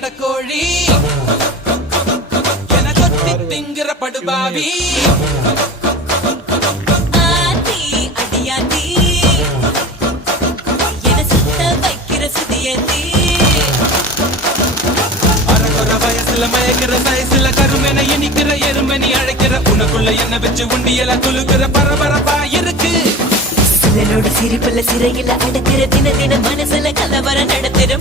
பெடக்கோழி என கொத்தி திங்கிற படுபாவி ஆத்தி அடியாத்தி என சுத்த வைக்கிற சுதியத்தி அரகுற வயசுல மயக்கிற சயசுல கருமென இனிக்கிற எருமணி அழைக்கிற உனக்குள்ள என்ன வச்சு உண்டியல குலுக்கிற பரபரப்பா இருக்கு சிலரோட சிரிப்புல சிறையில அடக்கிற தின தின மனசுல கலவரம் நடத்துற